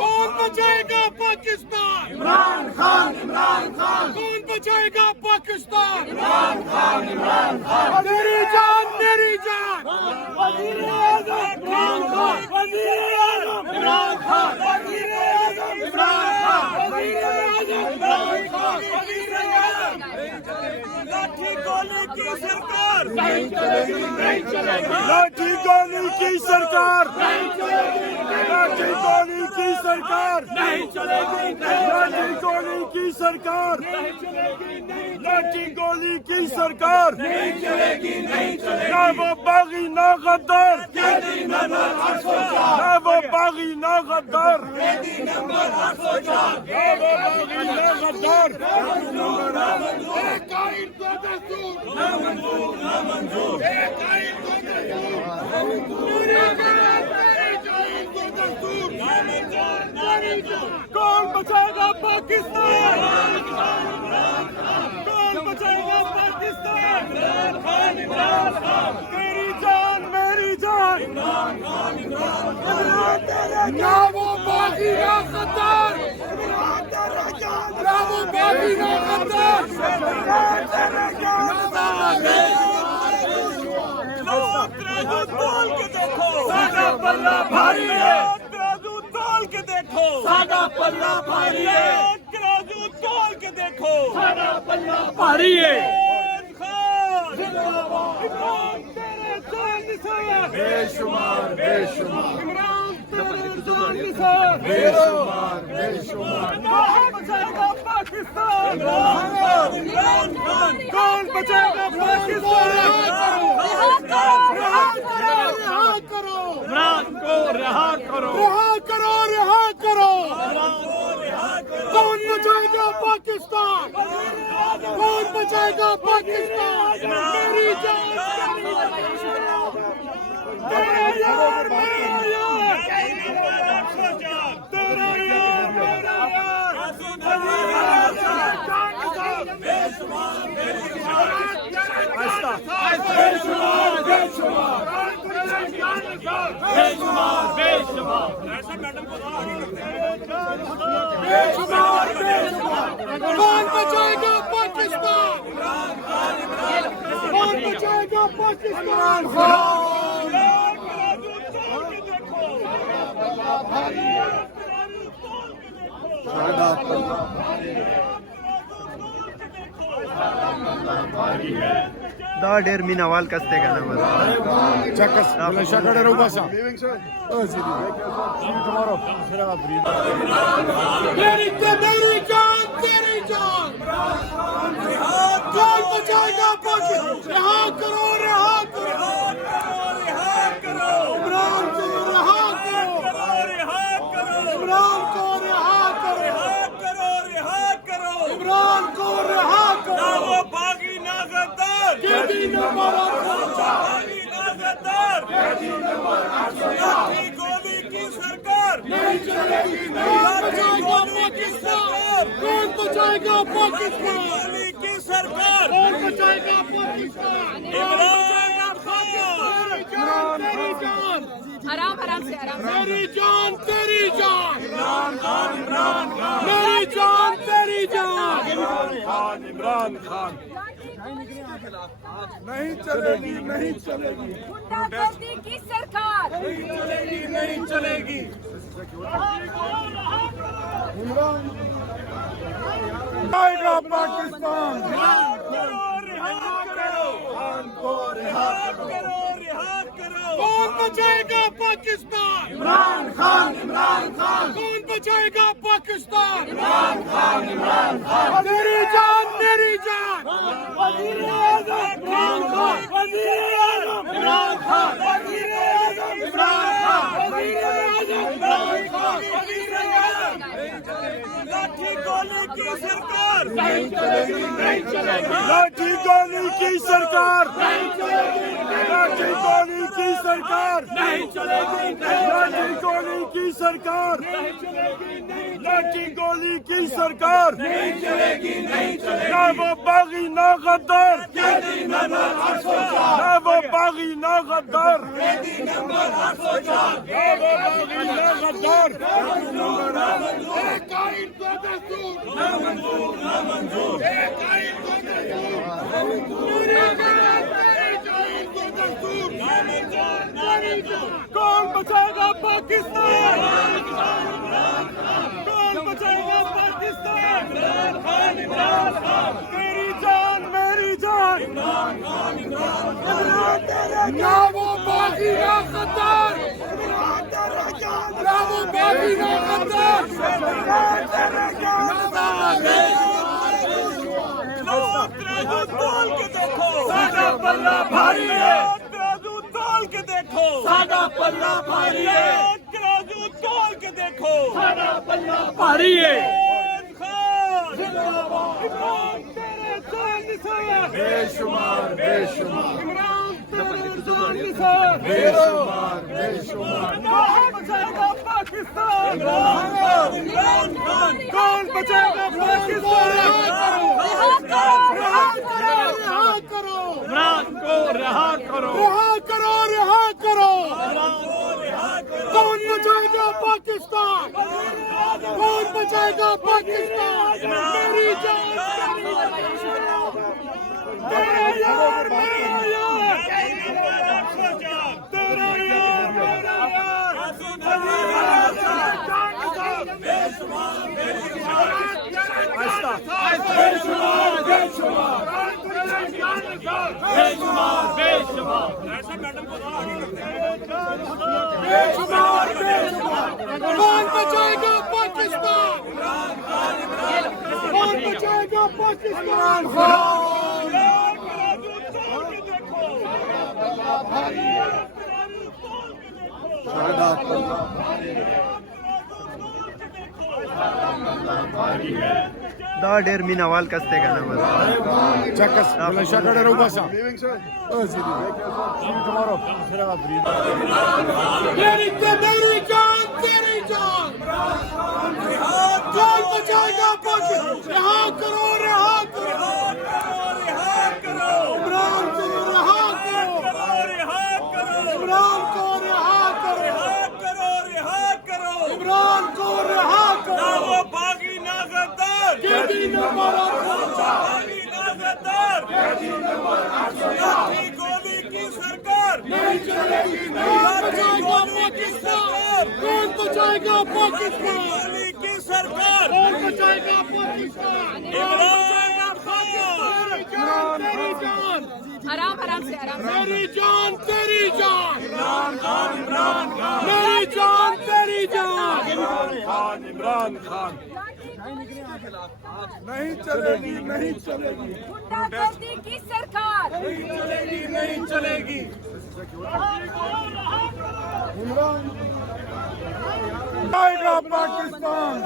कौन बचाएगा पाकिस्तान? इमरान खान, इमरान खान। कौन बचाएगा पाकिस्तान? इमरान खान, इमरान खान। मेरी जान, मेरी जान। वज़ीर आज़म इमरान खान, वज़ीर आज़म इमरान खान, वज़ीर आज़म इमरान खान, वज़ीर आज़म इमरान खान, वज़ीर आज़म। लाठी गोली की सरकार नहीं चलेगी, नहीं चलेगी, लाठी गोली की सरकार नहीं चलेगी, लाठी गोली की सरकार नहीं चलेगी, नहीं लाठी गोली की सरकार चलेगी, नहीं लाठी गोली की सरकार नहीं चलेगी, नहीं चलेगी। ना वो बागी ना गद्दार कैदी नंबर 804, ना वो बागी ना गद्दार कैदी नंबर 804। ना वो बागी ना गद्दार एक आइन को दस्तूर, ना मंजूर, ना मंजूर। एक आइन को दस्तूर, ना मंजूर, ना मंजूर। कौन बचाएगा पाकिस्तान? कौन बचाएगा पाकिस्तान? मेरी जान, मेरी जान। ना वो बागी ना गद्दार ना वो बागी ना गद्दार तराजू तोल के देखो सादा पल्ला भारी है, तराजू तोल के देखो सादा पल्ला भारी है, तराजू तोल के देखो सादा पल्ला भारी है। इमरान तेरे जान निसार बेशुमार, बेशुमार, इमरान तेरे जान निसार बेशुमार, बेशुमार। कौन बचाएगा पाकिस्तान? कौन बचाएगा पाकिस्तान? इमरान को रिहा करो, रिहा करो, रिहा करो। कौन बचाएगा पाकिस्तान? कौन बचाएगा पाकिस्तान? मेरी जान, तेरा यार, मेरा यार, तेरा यार, मेरा यार। बेशुमार, बेशुमार, बेशुमार, बेशुमार। कौन बचाएगा पाकिस्तान? कौन बचाएगा Pakistan? Da der Minaval Kastega na मेरी जान, तेरी जान। कौन बचाएगा पाकिस्तान? रिहा करो, रिहा करो, रिहा करो। इमरान को रिहा करो, रिहा करो। इमरान को रिहा करो, रिहा करो। इमरान को रिहा करो। ना वो बागी ना गद्दार, कैदी नंबर 804, बागी ना गद्दार, कैदी नंबर 804। लाठी गोली की सरकार नहीं चलेगी, नहीं बचाएगा पाकिस्तान। कौन बचाएगा पाकिस्तान? गोली की सरकार कौन बचाएगा पाकिस्तान? इमरान खान, तेरी जान, आराम आराम से आराम से। मेरी जान, तेरी जान, इमरान खान, इमरान खान, मेरी जान, तेरी जान। इमरान खान, इमरान खान। नहीं चलेगी, नहीं चलेगी, गुंडागर्दी की सरकार नहीं चलेगी, नहीं चलेगी। आएगा पाकिस्तान। रिहा करो, खान को रिहा करो। कौन बचाएगा पाकिस्तान? इमरान खान, इमरान खान, कौन बचाएगा पाकिस्तान? इमरान खान, इमरान खान। मेरी जान, मेरी जान। वज़ीर आज़म इमरान खान, वज़ीर आज़म इमरान खान, वज़ीर आज़म इमरान खान, वज़ीर आज़म इमरान खान, वज़ीर आज़म। लाठी गोली की सरकार नहीं चलेगी, नहीं चलेगी, लाठी गोली की सरकार नहीं चलेगी, लाठी गोली की की सरकार नहीं चलेगी, लाठी गोली की सरकार नहीं चलेगी, लाठी गोली की सरकार नहीं चलेगी, नहीं चलेगी। ना वो बागी ना गद्दार, ना वो बागी ना गद्दार, ना वो बागी ना गद्दार। कौन बचाएगा पाकिस्तान, कौन बचाएगा पाकिस्तान। मेरी जान मेरी जान, ना वो बागी ना गद्दार, ना वो बागी ना गद्दार। तोल के देखो सादा पल्ला भारी है, तराजू तोल के देखो सादा पल्ला भारी है, तराजू तोल के देखो सादा पल्ला भारी है। तेरे जान निसार बेशुमार बेशुमार, इमरान तेरे जान निसार बेशुमार बेशुमार। कौन बचाएगा पाकिस्तान, कौन बचाएगा पाकिस्तान। इमरान को रिहा करो, रिहा करो, रिहा करो। कौन बचाएगा पाकिस्तान, कौन बचाएगा पाकिस्तान। मेरी जान तेरा यार मेरा यार, तेरा यार मेरा यार। कौन बचाएगा पाकिस्तान, कौन बचाएगा Pakistan. Da der minaval kaste ka namaz. Çakas, şakada robasa. मेरी जान तेरी जान, कौन बचाएगा पाकिस्तान। रिहा करो, रिहा करो, रिहा करो। इमरान को रिहा करो, रिहा करो। इमरान को रिहा करो, रिहा करो, रिहा करो। इमरान को रिहा करो। ना वो बागी ना गद्दार, कैदी नंबर 800, बागी ना गद्दार, कैदी नंबर 800। लाठी गोली की सरकार नहीं चलेगी, नहीं बचाएगा पाकिस्तान। कौन बचाएगा पाकिस्तान, गोली की सरकार कौन बचाएगा पाकिस्तान। इमरान खान तेरी जान, आराम आराम से आराम से। मेरी जान तेरी जान, इमरान खान, इमरान खान। मेरी जान तेरी जान, इमरान खान, इमरान खान। नहीं चलेगी, नहीं चलेगी, गुंडागर्दी की सरकार नहीं चलेगी, नहीं चलेगी। इमरान आएगा पाकिस्तान।